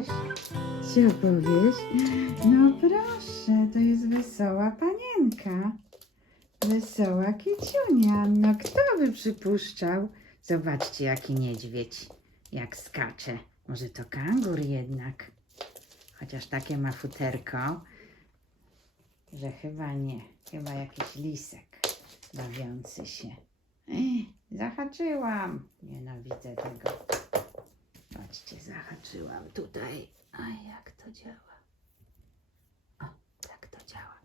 powiesz? Co powiesz? No proszę, to jest wesoła panienka. Wesoła kiciunia. No kto by przypuszczał? Zobaczcie, jaki niedźwiedź. Jak skacze. Może to kangur jednak. Chociaż takie ma futerko, że chyba nie. Chyba jakiś lisek bawiący się. Ech, zahaczyłam. Nienawidzę tego. Patrzcie, zahaczyłam tutaj. A jak to działa? O, tak to działa.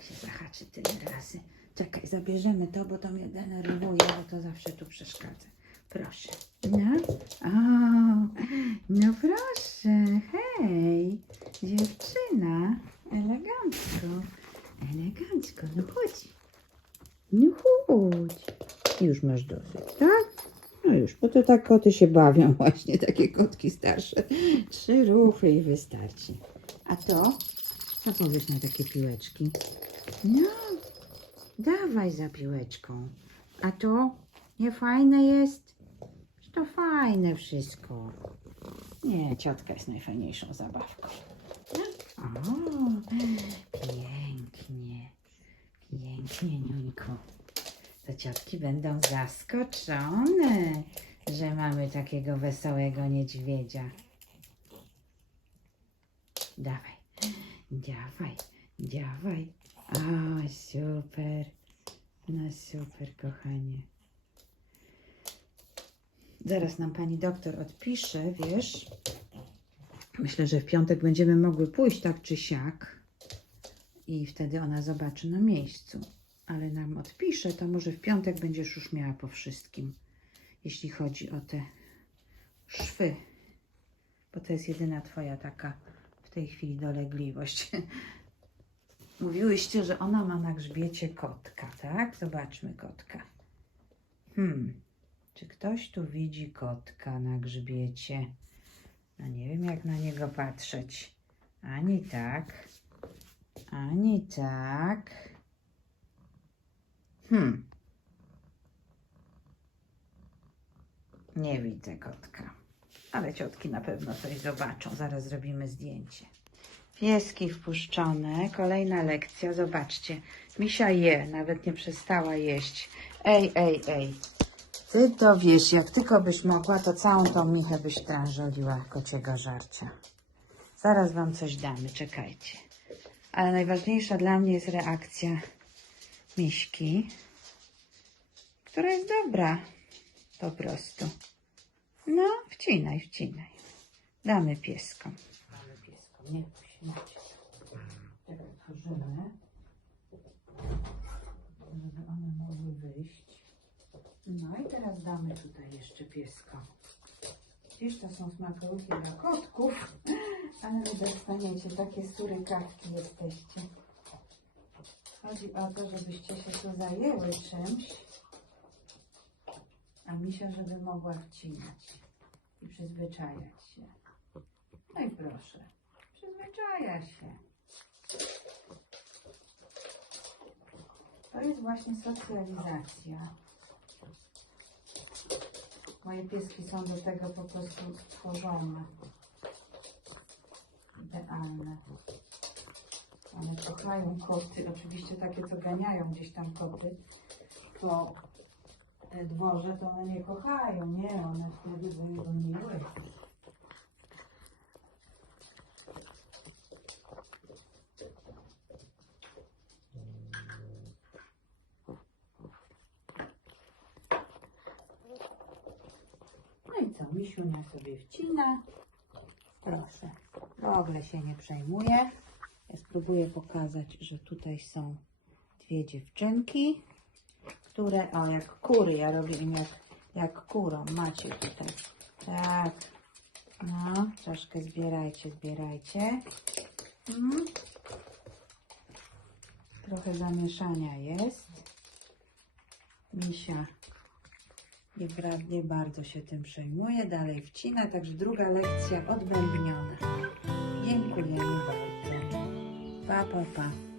Się zahaczy tyle razy. Czekaj, zabierzemy to, bo to mnie denerwuje, bo to zawsze tu przeszkadza. Proszę. No, o, no proszę, hej, dziewczyna, elegancko, elegancko, no chodź. No chodź. Już masz dosyć, tak? No już, bo to tak koty się bawią właśnie, takie kotki starsze. Trzy rufy i wystarczy. A to? Co powiesz na takie piłeczki? No, dawaj za piłeczką. A to? Nie fajne jest? To fajne wszystko. Nie, ciotka jest najfajniejszą zabawką. O, pięknie. Pięknie, Niuńku. To ciotki będą zaskoczone, że mamy takiego wesołego niedźwiedzia. Dawaj, dawaj, dawaj. O, super. No super, kochanie. Zaraz nam pani doktor odpisze, wiesz. Myślę, że w piątek będziemy mogły pójść tak czy siak. I wtedy ona zobaczy na miejscu. Ale nam odpisze, to może w piątek będziesz już miała po wszystkim. Jeśli chodzi o te szwy. Bo to jest jedyna twoja taka w tej chwili dolegliwość. Mówiłyście, że ona ma na grzbiecie kotka, tak? Zobaczmy kotka. Hmm, czy ktoś tu widzi kotka na grzbiecie? No nie wiem, jak na niego patrzeć. Ani tak, ani tak. Hmm. Nie widzę kotka. Ale ciotki na pewno coś zobaczą. Zaraz zrobimy zdjęcie. Pieski wpuszczone. Kolejna lekcja. Zobaczcie. Misia je. Nawet nie przestała jeść. Ej, ej, ej. Ty to wiesz, jak tylko byś mogła, to całą tą michę byś tranżoliła kociego żarcia. Zaraz wam coś damy, czekajcie. Ale najważniejsza dla mnie jest reakcja miśki, która jest dobra. Po prostu. No, wcinaj, wcinaj. Damy pieskom. Damy pieskom, nie macie. Teraz otworzymy, żeby one mogły wyjść. No i teraz damy tutaj jeszcze pieskom. Wiesz, to są smakołyki dla kotków, ale wy dostaniecie takie surykawki jesteście. Chodzi o to, żebyście się tu zajęły czymś, a misia, żeby mogła wcinać i przyzwyczajać się. No i proszę, przyzwyczaja się. To jest właśnie socjalizacja. Moje pieski są do tego po prostu stworzone. Idealne. One kochają koty, oczywiście takie, co ganiają gdzieś tam koty po e, dworze, to one nie kochają, nie, one wtedy by goniły. No i co, misiunia sobie wcina. Proszę, w ogóle się nie przejmuje. Ja spróbuję pokazać, że tutaj są dwie dziewczynki, które, o jak kury, ja robię im jak, jak kurą, macie tutaj. Tak, no, troszkę zbierajcie, zbierajcie. Mm. Trochę zamieszania jest. Misia nie, nie bardzo się tym przejmuje, dalej wcina, także druga lekcja odbębniona. Dziękujemy bardzo. 爸爸爸